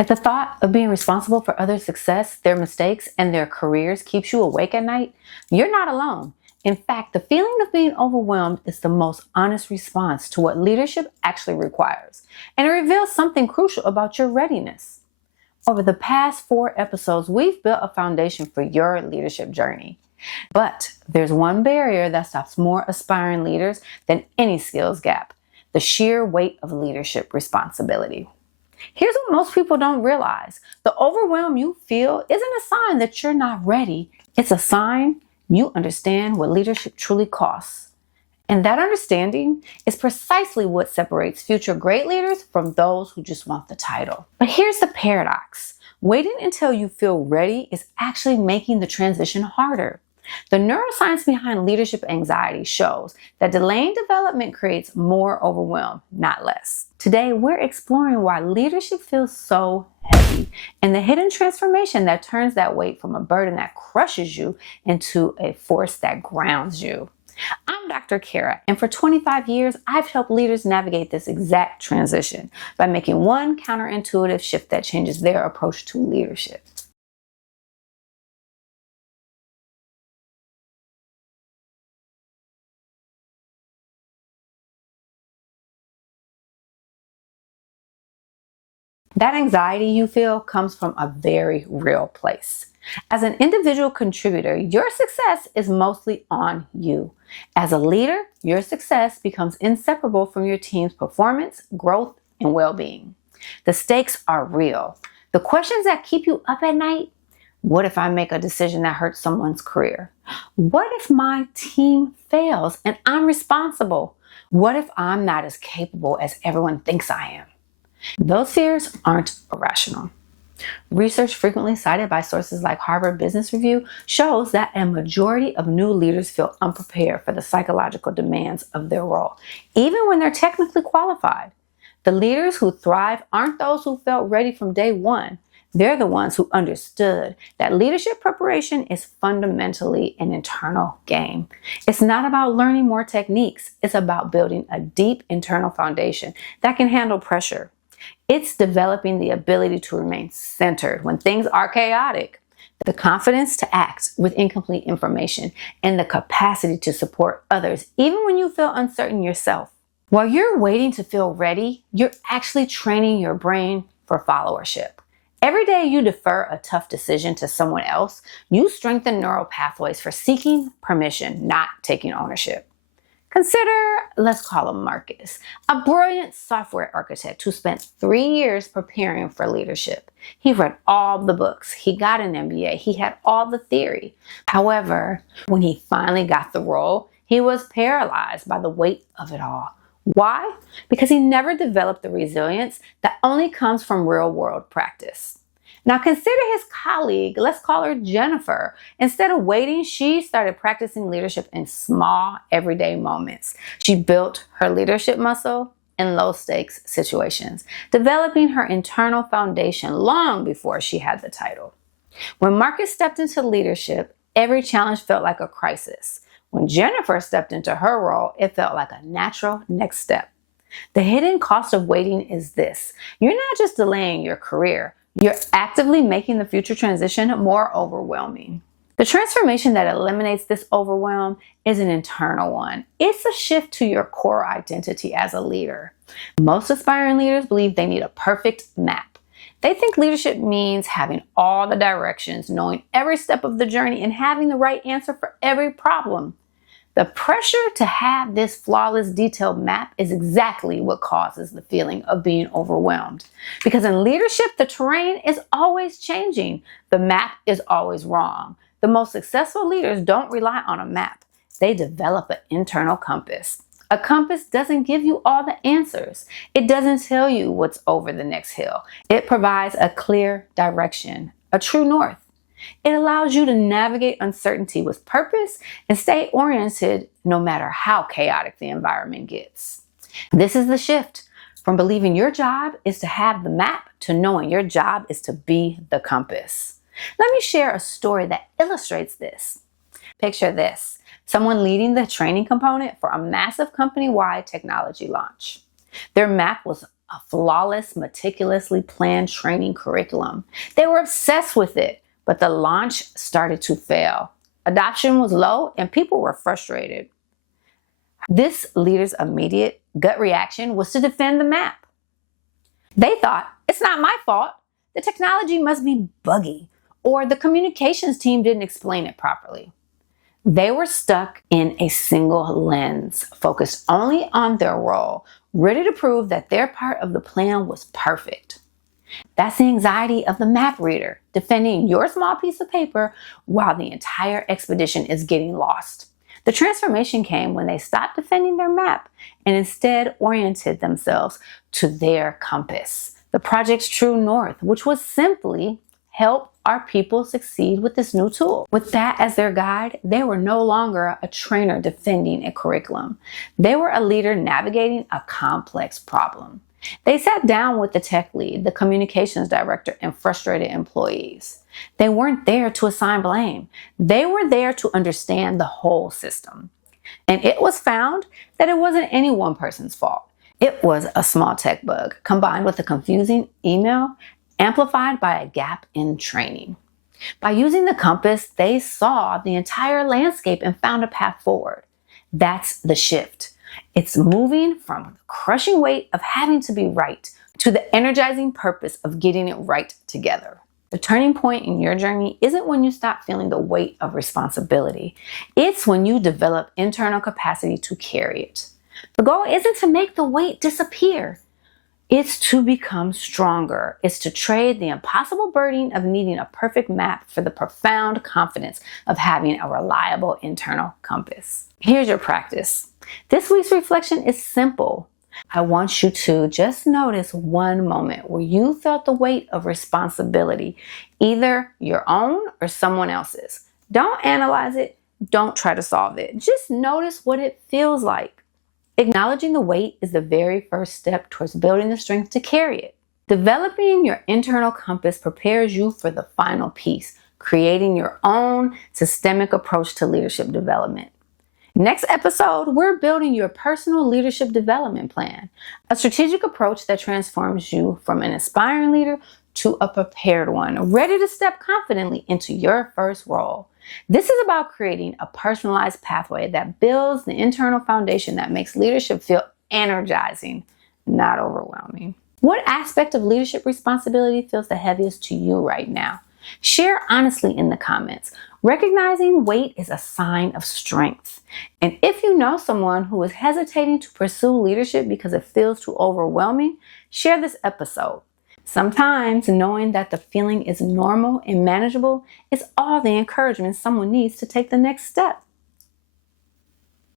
If the thought of being responsible for others' success, their mistakes, and their careers keeps you awake at night, you're not alone. In fact, the feeling of being overwhelmed is the most honest response to what leadership actually requires, and it reveals something crucial about your readiness. Over the past 4 episodes, we've built a foundation for your leadership journey. But there's one barrier that stops more aspiring leaders than any skills gap: the sheer weight of leadership responsibility. Here's what most people don't realize. The overwhelm you feel isn't a sign that you're not ready. It's a sign you understand what leadership truly costs. And that understanding is precisely what separates future great leaders from those who just want the title. But here's the paradox. Waiting until you feel ready is actually making the transition harder. The neuroscience behind leadership anxiety shows that delaying development creates more overwhelm, not less. Today, we're exploring why leadership feels so heavy and the hidden transformation that turns that weight from a burden that crushes you into a force that grounds you. I'm Dr. Cara, and for 25 years, I've helped leaders navigate this exact transition by making one counterintuitive shift that changes their approach to leadership. That anxiety you feel comes from a very real place. As an individual contributor, your success is mostly on you. As a leader, your success becomes inseparable from your team's performance, growth, and well-being. The stakes are real. The questions that keep you up at night: what if I make a decision that hurts someone's career? What if my team fails and I'm responsible? What if I'm not as capable as everyone thinks I am? Those fears aren't irrational. Research frequently cited by sources like Harvard Business Review shows that a majority of new leaders feel unprepared for the psychological demands of their role, even when they're technically qualified. The leaders who thrive aren't those who felt ready from day one. They're the ones who understood that leadership preparation is fundamentally an internal game. It's not about learning more techniques. It's about building a deep internal foundation that can handle pressure. It's developing the ability to remain centered when things are chaotic, the confidence to act with incomplete information, and the capacity to support others even when you feel uncertain yourself. While you're waiting to feel ready, you're actually training your brain for followership. Every day you defer a tough decision to someone else, you strengthen neural pathways for seeking permission, not taking ownership. Consider, let's call him Marcus, a brilliant software architect who spent 3 years preparing for leadership. He read all the books, he got an MBA, he had all the theory. However, when he finally got the role, he was paralyzed by the weight of it all. Why? Because he never developed the resilience that only comes from real-world practice. Now consider his colleague, let's call her Jennifer. Instead of waiting, she started practicing leadership in small, everyday moments. She built her leadership muscle in low-stakes situations, developing her internal foundation long before she had the title. When Marcus stepped into leadership, every challenge felt like a crisis. When Jennifer stepped into her role, it felt like a natural next step. The hidden cost of waiting is this: you're not just delaying your career, you're actively making the future transition more overwhelming. The transformation that eliminates this overwhelm is an internal one. It's a shift to your core identity as a leader. Most aspiring leaders believe they need a perfect map. They think leadership means having all the directions, knowing every step of the journey, and having the right answer for every problem. The pressure to have this flawless, detailed map is exactly what causes the feeling of being overwhelmed. Because in leadership, the terrain is always changing. The map is always wrong. The most successful leaders don't rely on a map. They develop an internal compass. A compass doesn't give you all the answers. It doesn't tell you what's over the next hill. It provides a clear direction, a true north. It allows you to navigate uncertainty with purpose and stay oriented no matter how chaotic the environment gets. This is the shift from believing your job is to have the map to knowing your job is to be the compass. Let me share a story that illustrates this. Picture this: someone leading the training component for a massive company-wide technology launch. Their map was a flawless, meticulously planned training curriculum. They were obsessed with it, but the launch started to fail. Adoption was low and people were frustrated. This leader's immediate gut reaction was to defend the map. They thought, it's not my fault. The technology must be buggy, or the communications team didn't explain it properly. They were stuck in a single lens, focused only on their role, ready to prove that their part of the plan was perfect. That's the anxiety of the map reader, defending your small piece of paper while the entire expedition is getting lost. The transformation came when they stopped defending their map and instead oriented themselves to their compass, the project's true north, which was simply help our people succeed with this new tool. With that as their guide, they were no longer a trainer defending a curriculum. They were a leader navigating a complex problem. They sat down with the tech lead, the communications director, and frustrated employees. They weren't there to assign blame. They were there to understand the whole system. And it was found that it wasn't any one person's fault. It was a small tech bug combined with a confusing email amplified by a gap in training. By using the compass, they saw the entire landscape and found a path forward. That's the shift. It's moving from the crushing weight of having to be right to the energizing purpose of getting it right together. The turning point in your journey isn't when you stop feeling the weight of responsibility. It's when you develop internal capacity to carry it. The goal isn't to make the weight disappear. It's to become stronger. It's to trade the impossible burden of needing a perfect map for the profound confidence of having a reliable internal compass. Here's your practice. This week's reflection is simple. I want you to just notice one moment where you felt the weight of responsibility, either your own or someone else's. Don't analyze it. Don't try to solve it. Just notice what it feels like. Acknowledging the weight is the very first step towards building the strength to carry it. Developing your internal compass prepares you for the final piece, creating your own systemic approach to leadership development. Next episode, we're building your personal leadership development plan, a strategic approach that transforms you from an aspiring leader to a prepared one, ready to step confidently into your first role. This is about creating a personalized pathway that builds the internal foundation that makes leadership feel energizing, not overwhelming. What aspect of leadership responsibility feels the heaviest to you right now? Share honestly in the comments. Recognizing weight is a sign of strength. And if you know someone who is hesitating to pursue leadership because it feels too overwhelming, share this episode. Sometimes knowing that the feeling is normal and manageable is all the encouragement someone needs to take the next step.